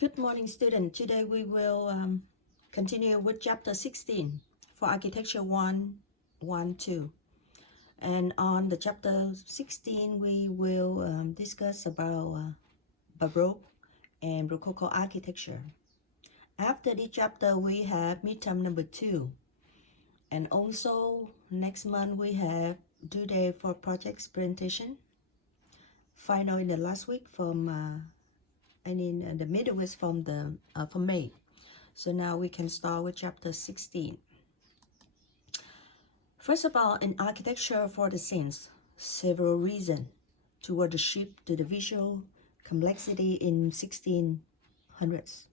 Good morning, students. Today we will continue with chapter 16 for architecture 1, 2. And on the chapter 16, we will discuss about Baroque and Rococo architecture. After this chapter, we have midterm number 2. And also next month, we have due date for projects presentation. Final in the last week from the middle is from May. So now we can start with chapter 16. First of all, in architecture for the saints, several reasons toward the shift to the visual complexity in 1600s.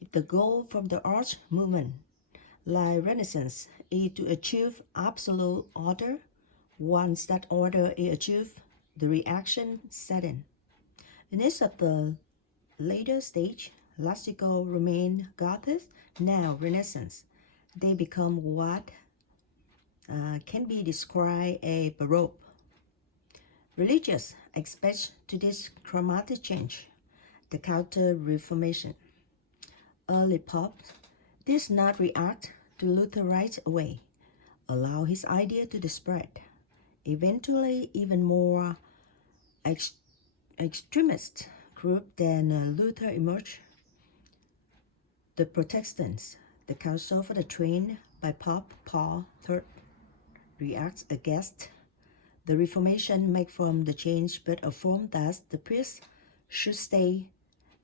If the goal from the art movement, like Renaissance, is to achieve absolute order, once that order is achieved, the reaction set in. Instead of the later stage, classical remain Gothic, now Renaissance. They become what can be described as Baroque. Religious expect to this chromatic change, the Culture Reformation. Early Pope did not react to Luther right away, allow his idea to spread. Eventually, even more extremist group than Luther emerged. The Protestants, the Council for the Train by Pope Paul III, reacts against the Reformation, make from the change but affirm that the priest should stay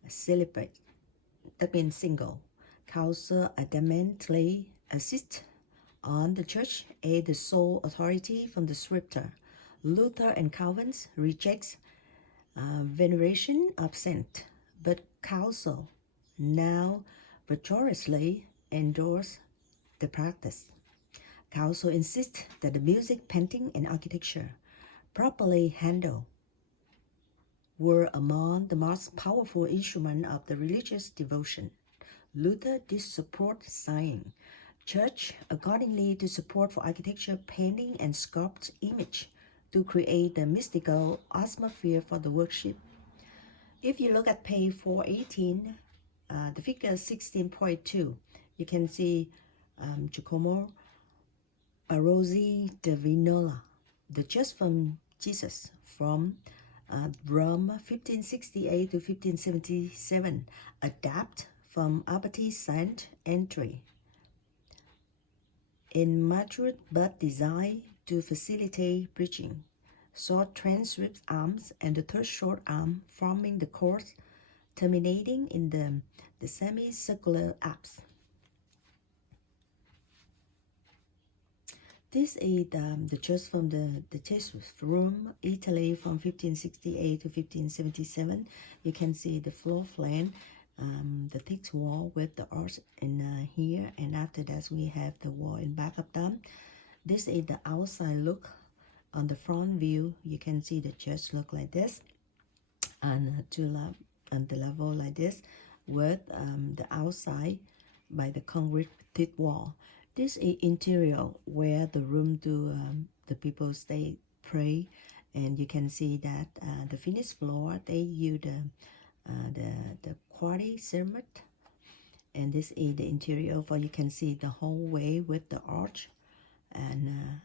celibate, that means single. Council adamantly insist on the church as the sole authority from the scripture. Luther and Calvin rejects veneration of saint, but Council now vigorously endorse the practice. Council insists that the music, painting, and architecture, properly handled, were among the most powerful instruments of the religious devotion. Luther did support science. Church accordingly to support for architecture, painting, and sculpt image to create the mystical atmosphere for the worship. If you look at page 418, the figure 16.2, you can see Giacomo Barozzi de Vignola, the Just from Jesus, from Rome 1568 to 1577, adapt from Abbati Saint Andre in Madrid, but designed to facilitate preaching. Short transcript arms and the third short arm forming the course, terminating in the semicircular apse. This is the church from the Jesus room, Italy, from 1568 to 1577. You can see the floor plan, the thick wall with the arch in here, and after that we have the wall in back of them. This is the outside look. On the front view, you can see the church look like this, and on the level like this, with the outside by the concrete thick wall. This is interior where the room do the people stay pray, and you can see that the finished floor they use the quartz ceramic, and this is the interior for you can see the hallway with the arch, and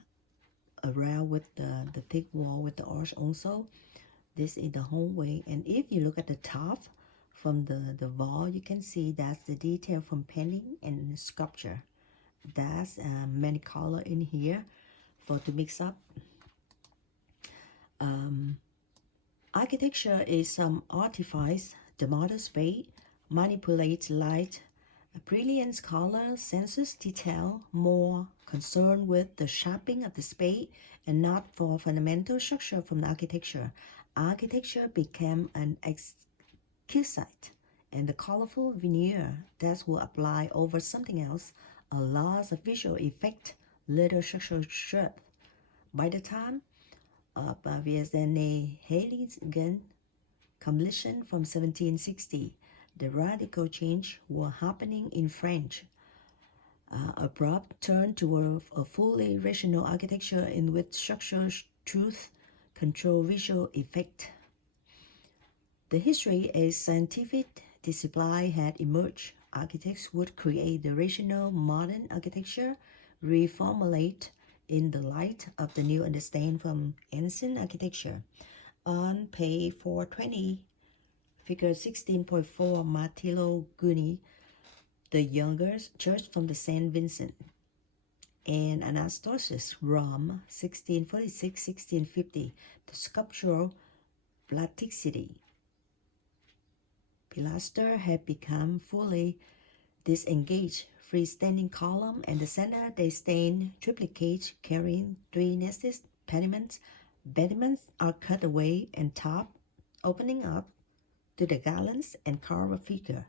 around with the thick wall with the arch also. This is the hallway, and if you look at the top from the wall, you can see that's the detail from painting and sculpture. That's many color in here for to mix up. Architecture is some artifice, the model space, manipulate light, brilliant color, senses detail, more concerned with the shaping of the space and not for fundamental structure from the architecture. Architecture became an exquisite and the colorful veneer that will apply over something else, a loss of visual effect, little structural strength. By the time of Viesdene Heiligen completion from 1760, the radical change were happening in French. Abrupt turn toward a fully rational architecture in which structural truth control visual effect. The history is scientific discipline had emerged, architects would create the rational modern architecture, reformulate in the light of the new understanding from ancient architecture. On page 420, figure 16.4, Martillo Guni, the younger church from the Saint Vincent, and Anastasius, Rome, 1646-1650, the sculptural plasticity. Pilaster had become fully disengaged, freestanding column, and the center they stand triplicate carrying three nested pediments. Pediments are cut away and top, opening up to the gallant and carved figure.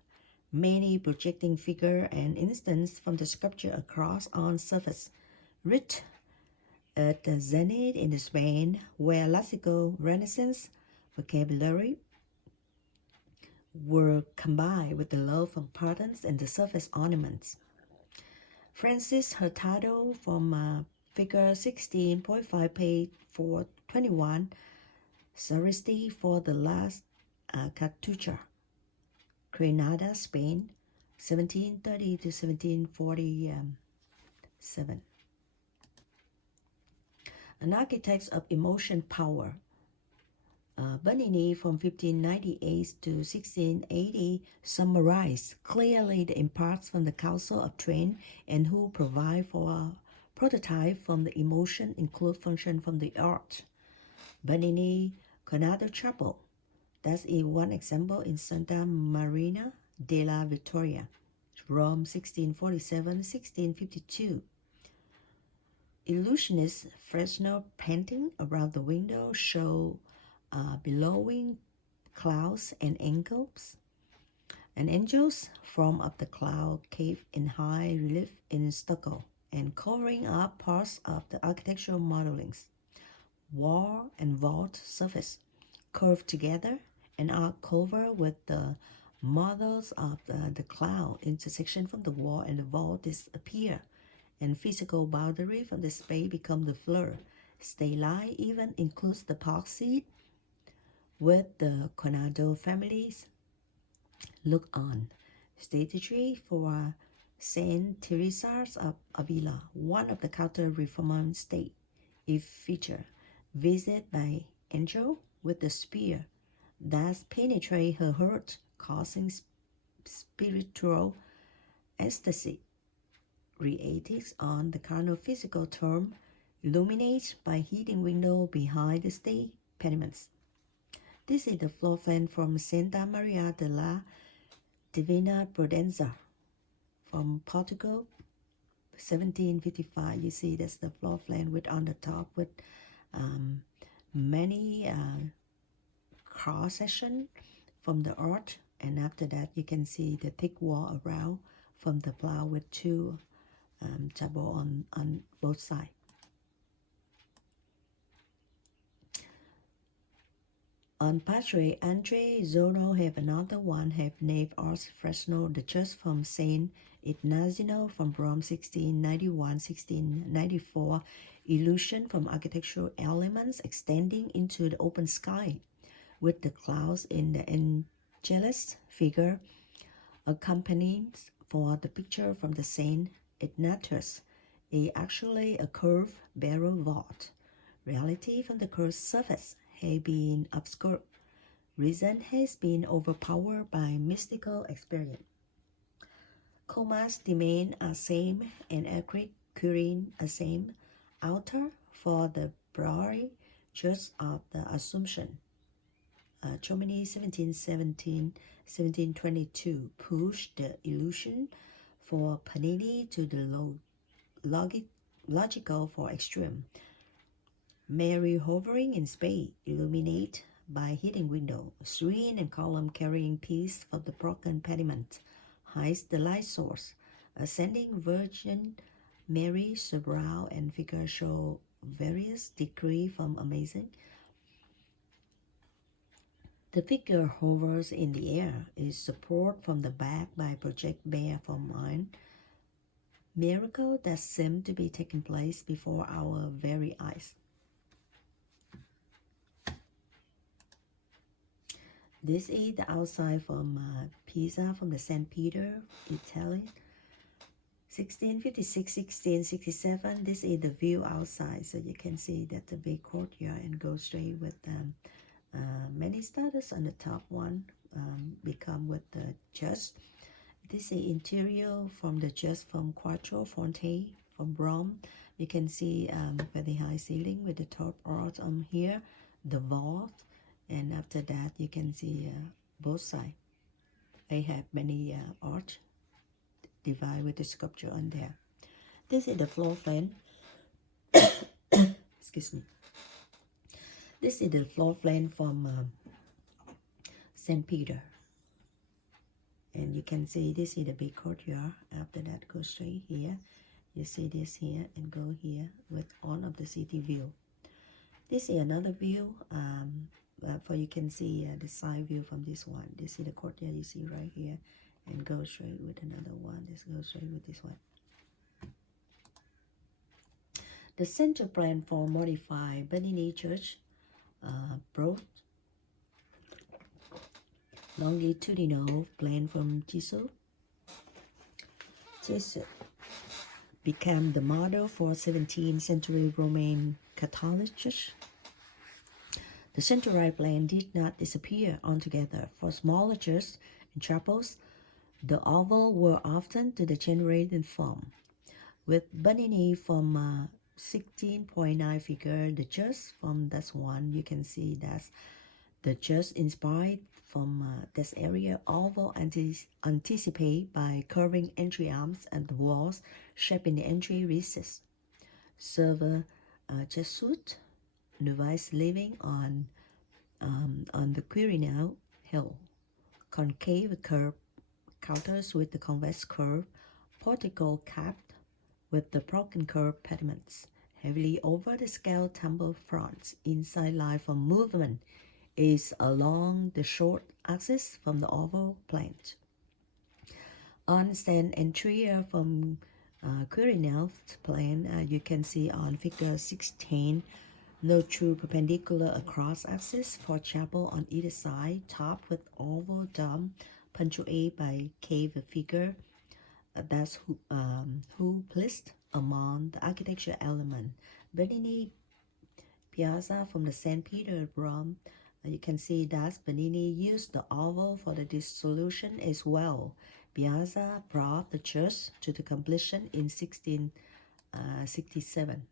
Many projecting figure and instance from the sculpture across on surface. Rich at the zenith in the Spain, where classical Renaissance vocabulary were combined with the love of patterns and the surface ornaments. Francis Hurtado from figure 16.5, page 421, Saristi for the last Cathedral, Granada, Spain, 1730 to 1747. An architect of emotion power. Bernini from 1598 to 1680 summarized clearly the imparts from the Council of Trent and who provide for a prototype from the emotion include function from the art. Bernini Untitled Chapter. That's one example in Santa Marina della Vittoria, Rome 1647-1652. Illusionist fresno painting around the window show billowing clouds and angels. And angels from up the cloud cave in high relief in stucco and covering up parts of the architectural modelings. Wall and vault surface curved together and are covered with the models of the cloud. Intersection from the wall and the vault disappear, and physical boundary from the space become the floor. Staylight even includes the park seat with the Coronado families look on. Statuary for Saint Teresa of Avila, one of the Culture Reformation state, if feature visited by angel with the spear that penetrate her heart, causing spiritual ecstasy. Reatics on the carnal physical term, illuminated by hidden window behind the state pediments. This is the floor plan from Santa Maria de la Divina Providencia from Portugal, 1755. You see that's the floor plan with on the top with many cross section from the art, and after that you can see the thick wall around from the plow with two table on both sides. On Padre Andre Zono have another one have named Ars Fresno, the church from Saint Ignazio from Rome 1691-1694, illusion from architectural elements extending into the open sky, with the clouds in the Angelus figure accompanying for the picture from the Saint Ignatius, actually a curved barrel vault. Reality from the curved surface has been obscured. Reason has been overpowered by mystical experience. Comas demand a same and accurate curing a same altar for the Brewery Church of the Assumption. Germany 1722 pushed the illusion for Panini to the logical for extreme. Mary hovering in space, illuminated by hidden window, screen and column carrying piece of the broken pediment, hides the light source. Ascending Virgin Mary, brow and figure show various degree from amazing. The figure hovers in the air, is support from the back by project bear from mind. Miracle that seemed to be taking place before our very eyes. This is the outside from Pisa, from the St. Peter, Italy. 1656, 1667. This is the view outside, so you can see that the big courtyard and go straight with many statues on the top one become with the church. This is interior from the church from Quattro Fonte from Rome. You can see very high ceiling with the top arch on here, the vault, and after that you can see both sides. They have many arch divided with the sculpture on there. This is the floor plan. Excuse me. This is the floor plan from St. Peter. And you can see this is the big courtyard. After that, go straight here. You see this here and go here with all of the city view. This is another view. For you can see the side view from this one. This is the courtyard you see right here. And go straight with another one. Let's go straight with this one. The center plan for modified Bernini Church brought longitudinal plan from Jesus became the model for 17th century Roman Catholic Church. The central plan did not disappear altogether. For smaller churches and chapels, the oval were often to degenerate in form. With Bernini from 16.9 figure, the church from that's one, you can see that's the church inspired from this area oval anticipated by curving entry arms and the walls shaping the entry recess. Server Jesuit novice living on the Quirinal hill. Concave curved counters with the convex curve, portico capped with the broken curved pediments, heavily over the scale temple fronts. Inside life of movement is along the short axis from the oval plan. On stand interior from Quirinal plan, you can see on figure 16, no true perpendicular across axis for chapel on either side, topped with oval dome, punctuated by cave figure. That's who placed among the architecture element. Bernini Piazza from the St. Peter Rome. You can see that Bernini used the oval for the dissolution as well. Piazza brought the church to the completion in 1667.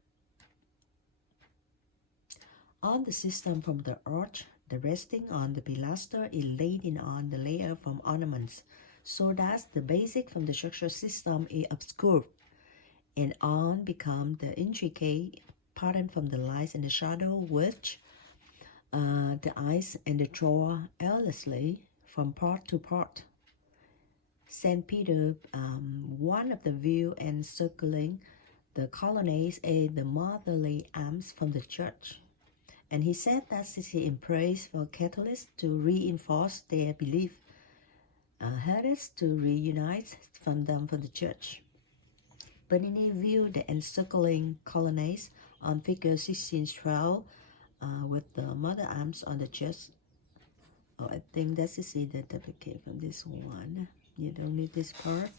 On the system from the arch, the resting on the pilaster is laid in on the layer from ornaments, so that the basic from the structural system is obscured, and on become the intricate pattern from the lights and the shadow, which the eyes and the draw aimlessly from part to part. St. Peter, one of the view encircling the colonnades and the motherly arms from the church. And he said that he embraced for Catholics to reinforce their belief, heretics to reunite from them from the church. Bernini viewed the encircling colonnades on figure 1612 with the mother arms on the chest. Oh, I think that's the duplicate from this one. You don't need this part.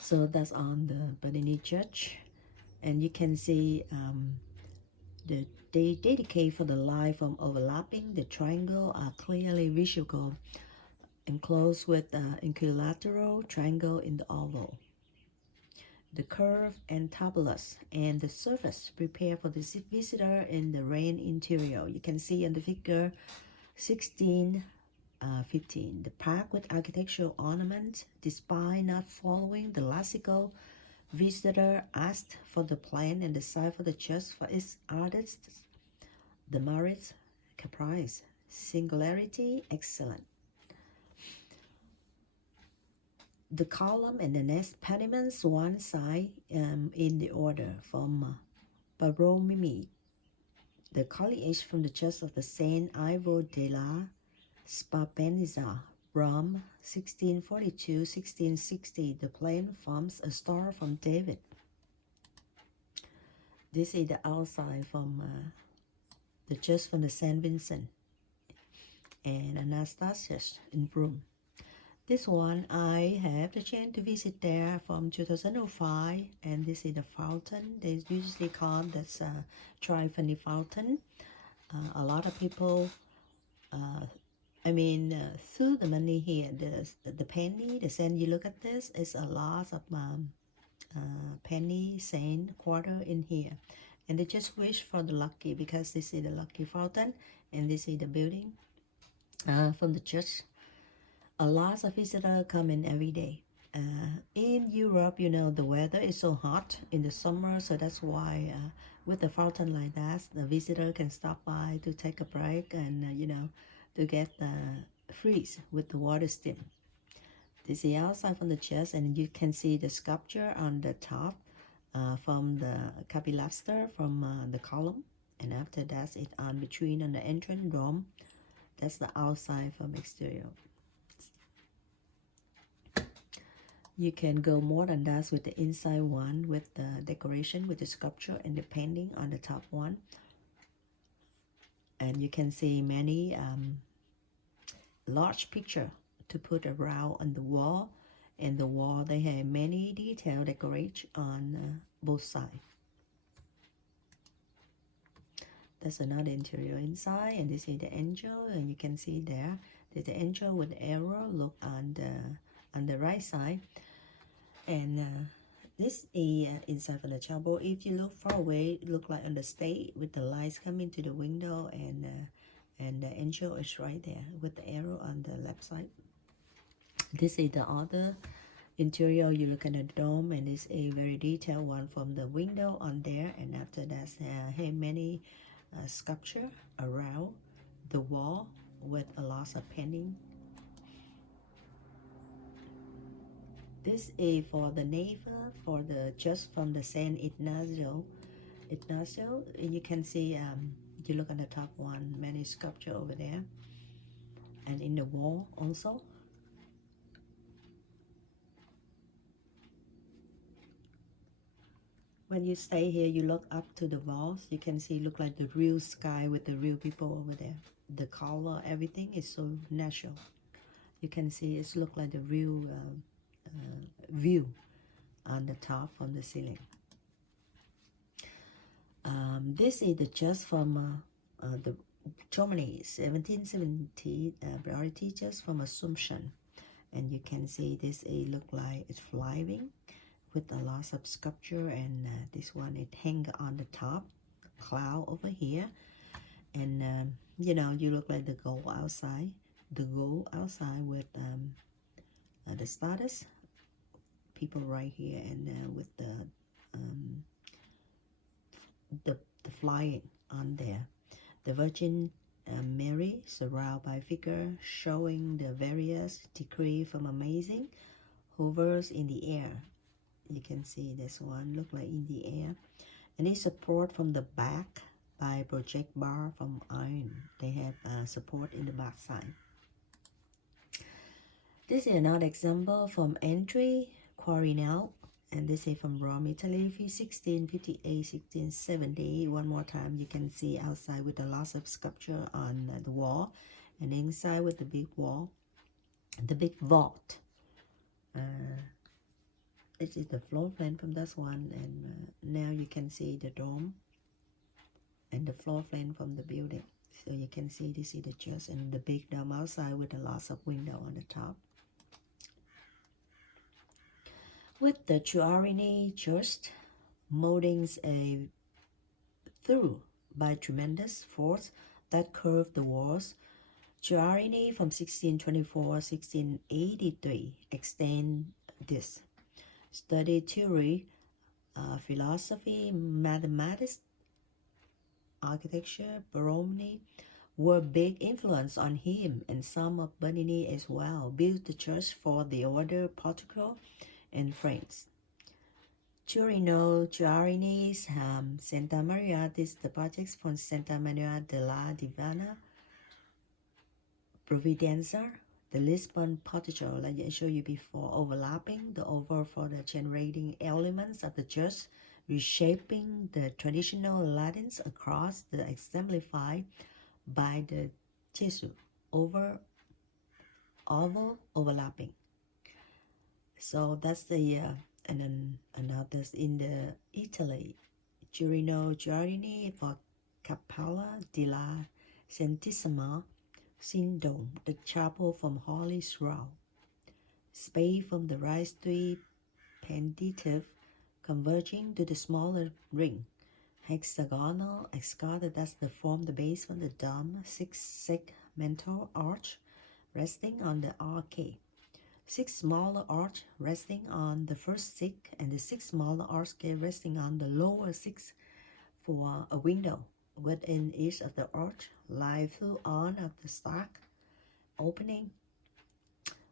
So that's on the Bernini church. And you can see they dedicate for the line from overlapping. The triangle are clearly visible, enclosed with equilateral triangle in the oval. The curve and tabulus and the surface prepare for the visitor in the rain interior. You can see in the figure 1615. The park with architectural ornament, despite not following the classical, visitor asked for the plan and the site for the church for its artists. The merit, caprice, singularity, excellent. The column and the next pediments one side in the order from Baromimi. The colleague from the church of the Saint Ivo della Spapenizza, Rome, 1642-1660. The plan forms a star from David. This is the outside from the church from the Saint Vincent. and Anastasius in Rome. This one I have the chance to visit there from 2005, and this is the fountain. They usually call this Trifani Fountain. A lot of people, through the money here, the penny, the cent. You look at this, it's a lot of penny, cent, quarter in here, and they just wish for the lucky because this is the lucky fountain, and this is the building from the church. A lot of visitors come in every day. In Europe, the weather is so hot in the summer, so that's why with a fountain like that, the visitor can stop by to take a break and, to get freeze with the water steam. This is outside from the church, and you can see the sculpture on the top from the capilasters from the column. And after that, it's on between on the entrance dome. That's the outside from exterior. You can go more than that with the inside one, with the decoration, with the sculpture and the painting on the top one. And you can see many large picture to put around on the wall. And the wall, they have many detailed decoration on both sides. That's another interior inside, and this is the angel, and you can see there's the angel with the arrow. Look on the right side. And this is inside of the chapel. If you look far away, it look like on the stage with the lights coming to the window, and the angel is right there with the arrow on the left side. This is the other interior. You look at the dome, and it's a very detailed one from the window on there. And after that, have many sculpture around the wall with a lot of painting. This is for the navel, for the just from the Saint Ignacio. And you can see, you look at the top one, many sculpture over there, and in the wall also. When you stay here, you look up to the walls. You can see, look like the real sky with the real people over there. The color, everything is so natural. You can see it's look like the real view on the top from the ceiling. This is the just from the Germany, 1770, priority just from Assumption. And you can see this look like it's flying with a lot of sculpture, and this one it hang on the top, cloud over here. And you look like the gold outside, with the stardust people right here, and with the flying on there. The Virgin Mary surrounded by figure showing the various degree from amazing hovers in the air. You can see this one look like in the air, and it's support from the back by project bar from iron. They have support in the back side. This is another example from Entry Quarinel, and this is from Rome, Italy, 1658, 1670. One more time, you can see outside with a lot of sculpture on the wall, and inside with the big wall, the big vault. This is the floor plan from this one, and now you can see the dome and the floor plan from the building. So you can see this is the church and the big dome outside with a lot of window on the top. With the Chuarini church, moldings through by tremendous force that curved the walls. Chuarini from 1624-1683 extend this. Study theory, philosophy, mathematics, architecture, barometry were big influence on him, and some of Bernini as well. Built the church for the order Portugal and France. Chuarini's Santa Maria, this the projects from Santa Maria de la Divina Providencia, the Lisbon Portugal, like I showed you before, overlapping the over for the generating elements of the church, reshaping the traditional Latins across the exemplified by the Jesu oval overlapping. So that's the and then another in the Italy, Girino Giardini for Cappella della Santissima Sindom, the chapel from Holy Shroud. Space from the right three penditive converging to the smaller ring. Hexagonal escada, that's the form the base from the dome, 6 segmental arch resting on the arcade. 6 smaller arch resting on the first 6 and the 6 smaller arcade resting on the lower 6 for a window. Within each of the arch lie through on of the stack opening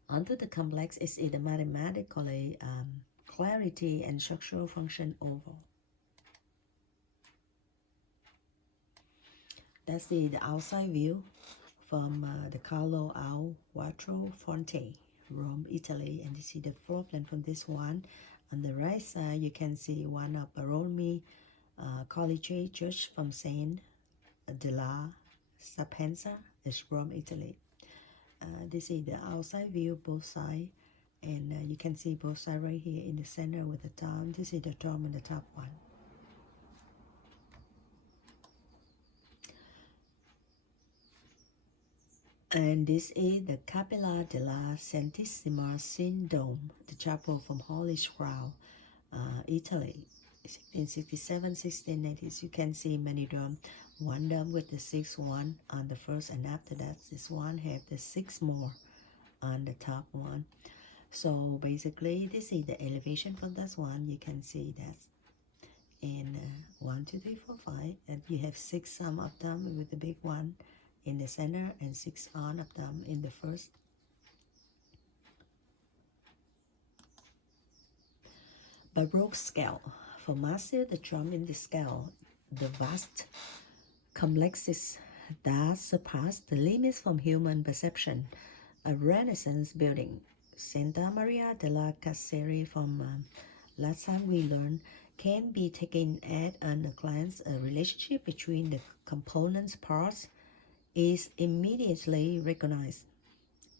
onto the complex is the mathematically clarity and structural function oval. That's the outside view from the Carlo al Fonte, Rome, Italy, and you see the floor plan from this one. On the right side, you can see one of Barolmi Collegiate Church from Saint della Sapienza, is Rome, Italy. This is the outside view, both sides, and you can see both sides right here in the center with the dome. This is the dome in the top one. And this is the Cappella della Santissima Dome, the chapel from Holy Shroud, Italy, 1667, 1680s. You can see many domes. One dome with the 6th one on the first, and after that, this one have the 6 more on the top one. So basically, this is the elevation from this one. You can see that. And 1, 2, 3, 4, 5, and you have 6 some of them with the big one in the center and 6 on of them in the first. Baroque scale. For master the drum in the scale, the vast complexes that surpass the limits from human perception. A Renaissance building, Santa Maria della Casseri from last time we learned, can be taken at a glance. A relationship between the components parts is immediately recognized.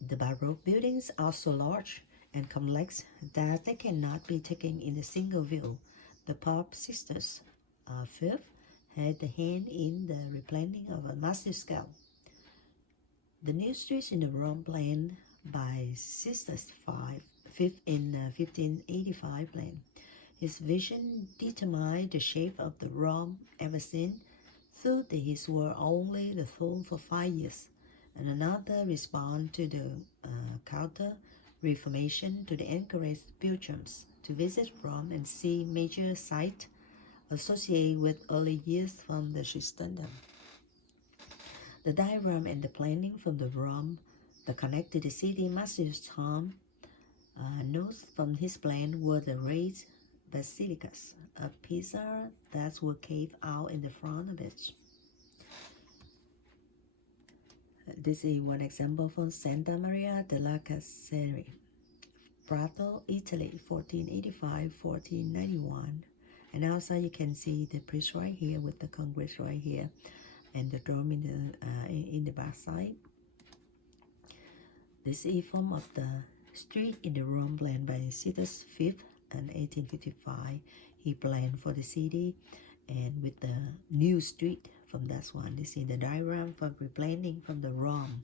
The Baroque buildings are so large and complex that they cannot be taken in a single view. The Pope sisters, fifth, had the hand in the replanning of a massive scale. The new streets in the Rome plan by Sisters fifth in 1585 plan. His vision determined the shape of the Rome ever since, though these were only the thought for 5 years, and another response to the Culture Reformation to the encourage pilgrims to visit Rome and see major sites associated with early years from the Christendom. The diagram and the planning from the Rome that connected the city massive tomb notes from his plan were the raised basilicas of Pisa that were carved out in the front of it. This is one example from Santa Maria della Casseri, Prato, Italy, 1485-1491. And outside you can see the priest right here with the congress right here, and the dome in the back side. This is form of the street in the Rome plan by Situs V in 1855. He planned for the city, and with the new street from that one. This is the diagram for replanning from the Rome,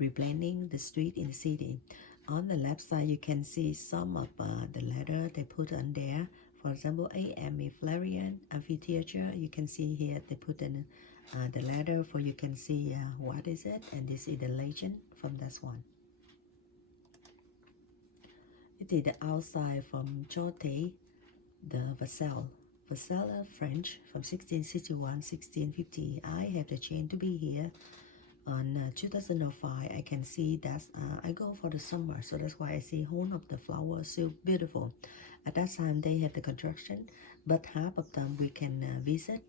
replanning the street in the city. On the left side, you can see some of the letter they put on there. For example, A.M.E. Florian Amphitheater. You can see here they put in the letter for you can see what is it, and this is the legend from that one. It is the outside from Chote, the Vassal. Vassal French from 1661-1650. I have the chance to be here on 2005. I can see that I go for the summer, so that's why I see whole of the flowers so beautiful. At that time they have the construction, but half of them we can visit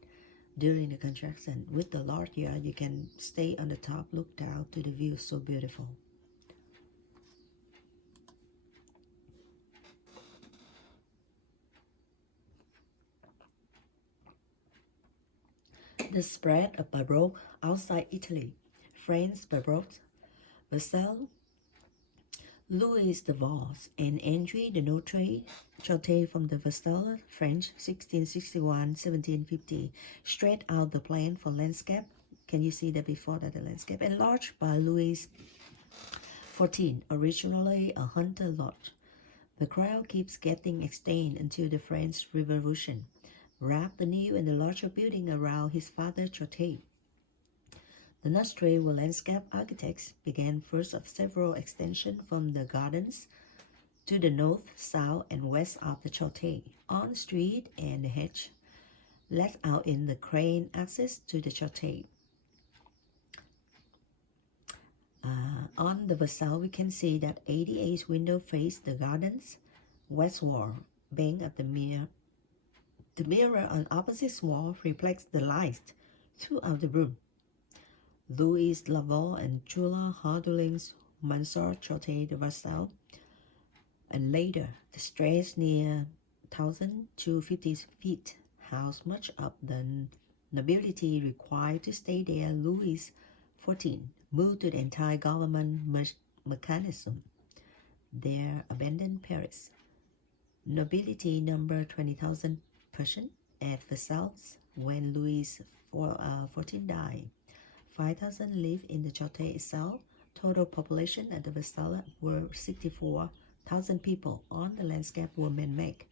during the construction. With the large yard, you can stay on the top, look down to the view, so beautiful. The spread of Baroque outside Italy. France Baroque, Versailles, Louis the Vos, and Henri de Notre Chauté from the Versailles French 1661-1750 straight out the plan for landscape. Can you see that before that the landscape? Enlarged by Louis XIV, originally a hunter lodge. The crowd keeps getting extended until the French Revolution wrapped the new and the larger building around his father Chauté. The Nostre were landscape architects, began first of several extensions from the gardens to the north, south, and west of the Chauté, on the street and the hedge, let out in the crane access to the Chauté. On the Versailles, we can see that 88 windows face the gardens westward, bank of the mirror. The mirror on opposite wall reflects the light throughout the room. Louis Lavaux and Jules Hardoulin's Mansard Chauté de Versailles, and later the stretch near 1,050 feet housed much of the nobility required to stay there. Louis XIV moved to the entire government mechanism. There abandoned Paris. Nobility number 20,000 person at Versailles when Louis XIV died. 5,000 live in the Chauté itself. Total population at the Versailles were 64,000 people. On the landscape were man-made.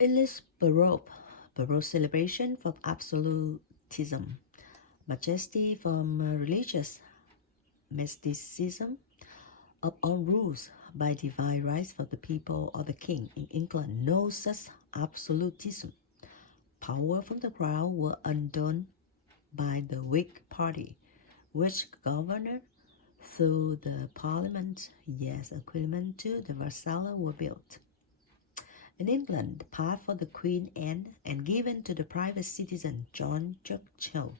English Baroque celebration from absolutism, majesty from religious mysticism, of all rules by divine rights for the people or the king. In England, no such absolutism. Power from the crown were undone by the Whig party, which governed through the parliament. Yes, equivalent to the Versailles were built. In England, the path for the Queen Anne and given to the private citizen John Churchill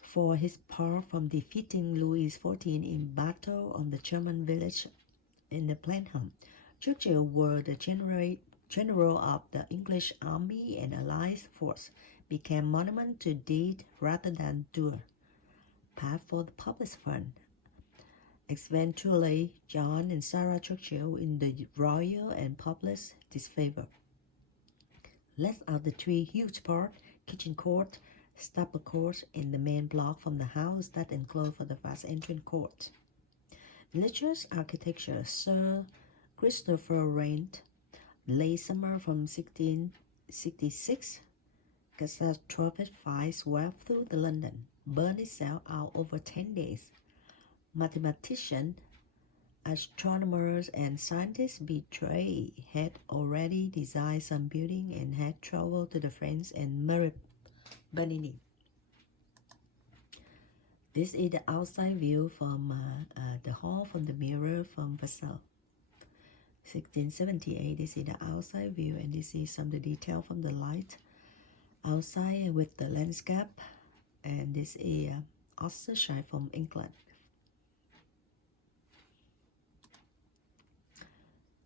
for his part from defeating Louis XIV in battle on the German village in the Blenheim. Churchill were the general of the English army and allied force, became monument to deed rather than doer. Path for the public fund. Eventually, John and Sarah Churchill in the royal and public disfavor. Left out the three huge park, kitchen court, stable court, and the main block from the house that enclosed for the vast entrance court. Religious architecture. Sir Christopher Wren, late summer from 1666, catastrophic fire swept through the London, burned itself out over 10 days. Mathematicians, astronomers, and scientists betrayed had already designed some building and had traveled to the French and Bernini. This is the outside view from the hall from the mirror from Versailles. 1678, this is the outside view, and this is some of the detail from the light outside with the landscape, and this is Oxfordshire from England.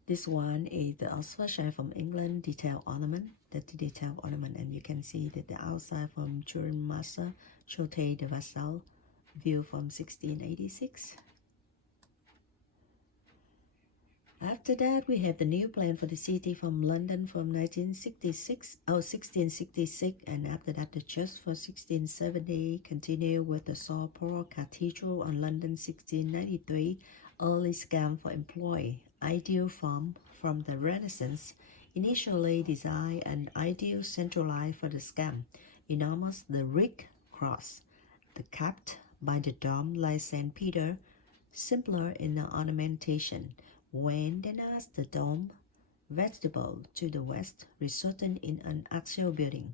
This one is the Oxfordshire from England detail ornament, and you can see that the outside from Jules Master Chauté de Versailles view from 1686. After that, we have the new plan for the city from London from 1666, and after that, the church for 1670, continue with the St. Paul Cathedral on London 1693, early scam for employee, ideal form from the Renaissance, initially designed an ideal centralized for the scam, enormous the Rig cross, the capped by the dome like St. Peter, simpler in the ornamentation. When then as the dome, vegetable to the west, resulting in an axial building.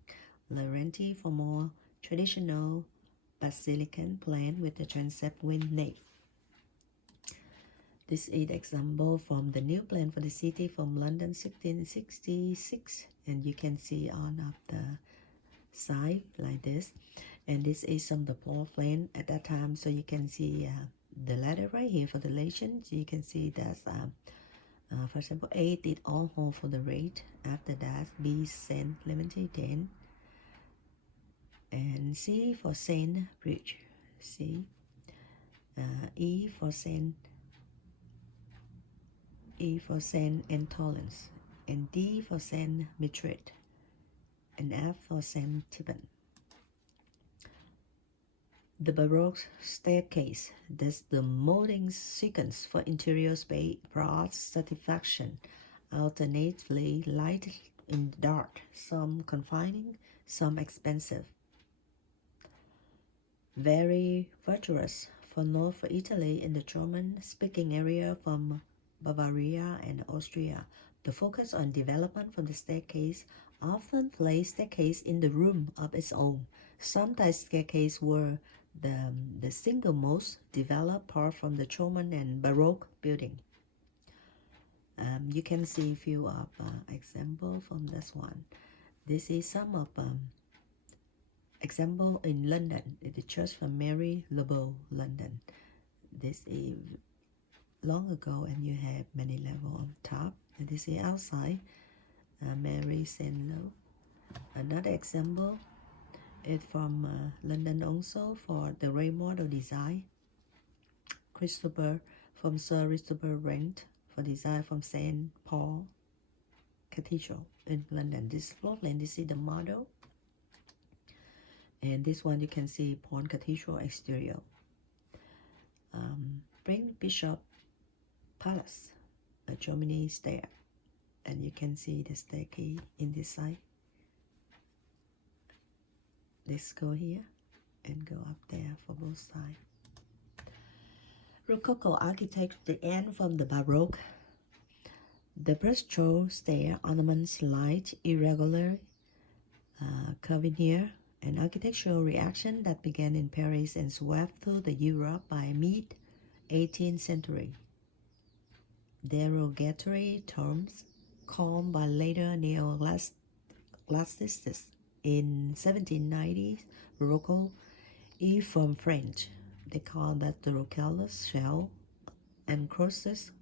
Laurenti for more traditional basilican plan with the transept wing nave. This is the example from the new plan for the city from London 1666, and you can see on of the side like this, and this is some of the floor plan at that time, so you can see the letter right here for the legend. You can see that's for example, A did all hold for the rate. After that, B sent limited 10. And C for Saint Bridge, C, E for Saint Intolerance, and D for Saint Mithrid, and F for Saint Tiban. The Baroque staircase, thus the molding sequence for interior space, brought satisfaction, alternately light and dark, some confining, some expensive. Very virtuous for North Italy in the German-speaking area from Bavaria and Austria. The focus on development from the staircase often placed staircase in the room of its own. Sometimes staircase were the single most developed part from the German and Baroque building. You can see a few of example from this one. This is some of example in London, the Church for Mary Lebeau, London. This is long ago, and you have many levels on top. And this is outside, Mary St. Lo. Another example is from London also for the remodel design. From Sir Christopher Wren for design from St. Paul Cathedral in London. This floor plan, this is the model. And this one you can see Paul Cathedral exterior. Bring Bishop Palace, a Germany stair, and you can see the staircase in this side. Let's go here and go up there for both sides. Rococo architecture, the end from the Baroque. The breaststroke stair ornaments light, irregular, curvilinear, an architectural reaction that began in Paris and swept through the Europe by mid-18th century. Derogatory terms coined by later neo-classicists in 1790s, Rococo is from French. They call that the Rococo shell and crosses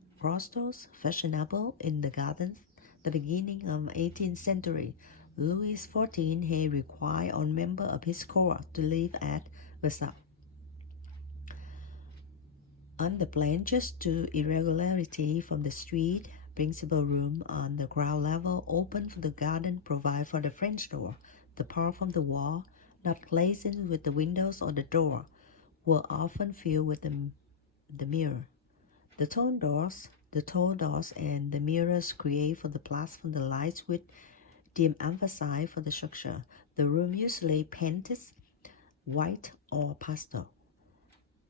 fashionable in the gardens. The beginning of 18th century, Louis XIV had required all members of his court to live at Versailles. On the plan, just to irregularity from the street, principal room on the ground level open for the garden provide for the French door. The part from the wall, not glazed with the windows or the door, were often filled with the mirror. The tall doors and the mirrors create for the blast from the lights with dim emphasize for the structure. The room usually painted white or pastel.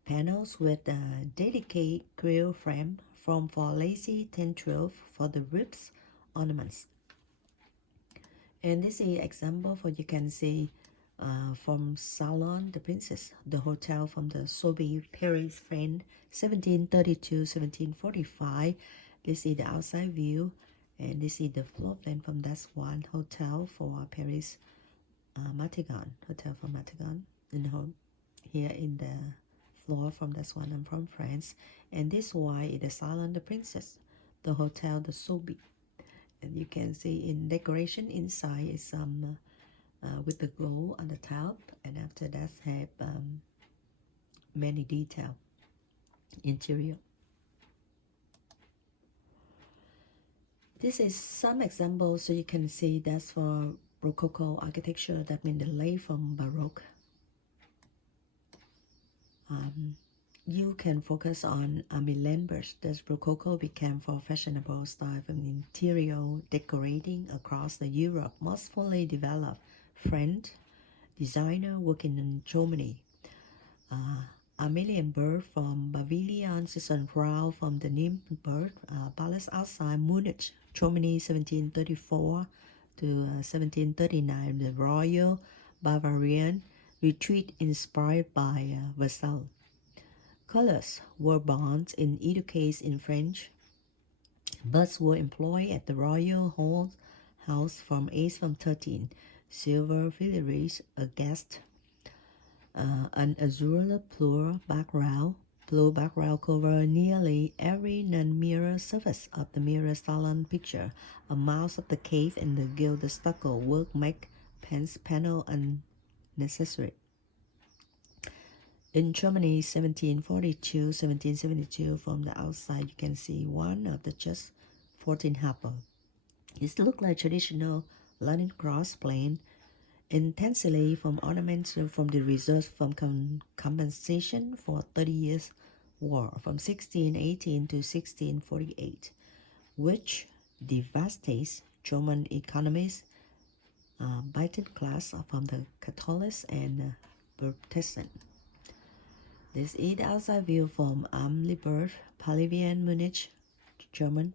Panels with a dedicated grill frame from for lacy tendrils for the ribs ornaments. And this is example for you can see from Salon de Princess, the hotel from the Sorbonne Paris, France, 1732-1745. This is the outside view, and this is the floor plan from that one hotel for Paris, Martagon, hotel for Martagon, and here in the floor from this one. I'm from France, and this one is the Salon de Princess, the hotel the Sorbonne. And you can see in decoration inside is some with the gold on the top, and after that have many detail interior. This is some examples, so you can see that's for Rococo architecture. That means the late from Baroque. You can focus on Lambert. This Rococo became for fashionable style from interior decorating across the Europe, most fully developed French designer working in Germany. Amalienburg from Bavaria, Susan Rao from the Nymburg Palace outside Munich, Germany, 1734 to 1739. The Royal Bavarian retreat inspired by Versailles. Colors were banned in either case in French. Buds were employed at the Royal House from 8 from 13. Silver filigree, a guest, an azure blue background cover nearly every non-mirror surface of the mirror salon picture. A mouse of the cave and the gilded stucco work make panel and necessary. In Germany, 1742-1772, from the outside, you can see one of the just 14 Harper. It looked like traditional London cross plain, intensely from ornaments from the reserves from compensation for 30 years war from 1618 to 1648, which devastates German economies, Brighton class from the Catholics and Protestant. This is the outside view from Amliberg, Pavilion, Munich, German.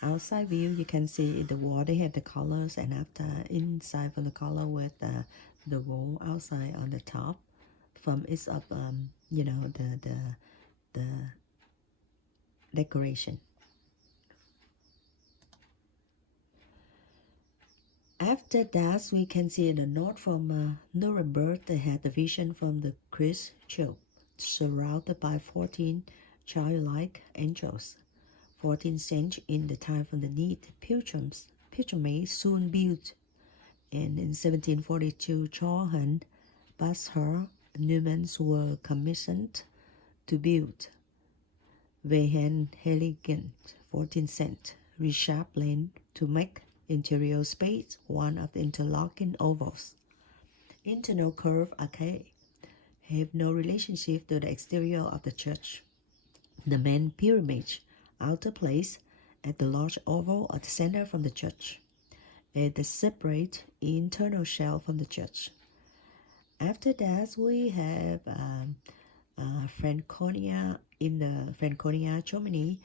Outside view, you can see the wall, they have the colors, and after inside from the color with the wall outside on the top from it's up, you know, the decoration. After that, we can see in the north from Nuremberg, they had the vision from the Christ Church, surrounded by 14 childlike angels. 14th century in the time from the neat pilgrims soon built, and in 1742 Johann Basher Newmans were commissioned to build Wehen-Heiligen 14th century Richard Lane to make interior space one of the interlocking ovals. Internal curved arcade have no relationship to the exterior of the church. The main pyramid outer place at the large oval at the center from the church, at the separate internal shell from the church. After that, we have Franconia. In the Franconia, Germany,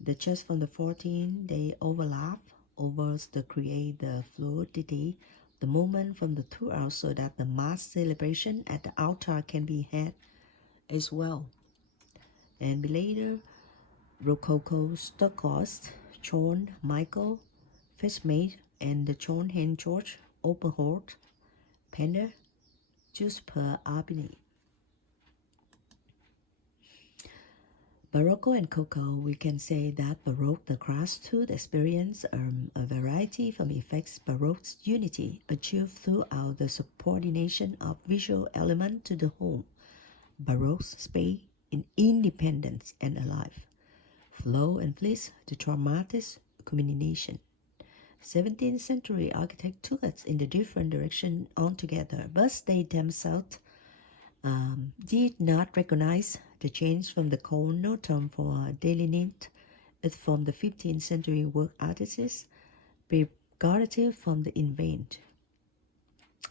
the church from the 14th, they overlap ovals to create the fluidity, the movement from the two out, so that the mass celebration at the altar can be had as well. And later, Rococo Stockhouse, John Michael Fishmate, and the John Hen George Openholt, Penner, Giuseppe Albini. Baroque and Rococo, we can say that Baroque, the class two experience a variety from effects. Baroque's unity achieved throughout the subordination of visual element to the whole. Baroque's space in independence and alive. Flow and fleece, the dramatic culmination. 17th century architects took us in a different direction altogether, but they themselves did not recognize the change from the colonial term for delineate it from the 15th century work artists, prerogative from the invent.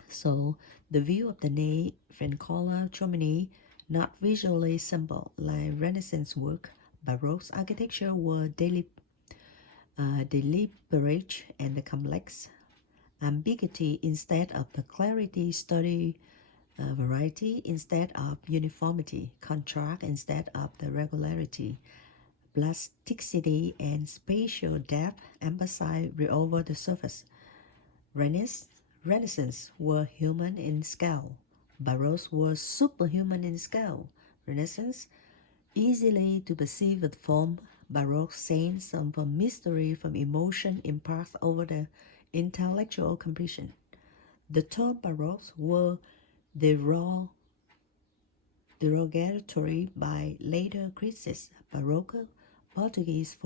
So the view of the nave, Franconia, Germany, not visually simple like Renaissance work. Baroque architecture were deliberate and complex. Ambiguity instead of the clarity, study variety instead of uniformity, contrast instead of the regularity, plasticity and spatial depth emphasize over the surface. Renaissance were human in scale. Baroque were superhuman in scale. Renaissance easily to perceive with form. Baroque sense some from mystery, from emotion imparts over the intellectual completion. The term Baroque were derogatory by later critics. Baroque, Portuguese for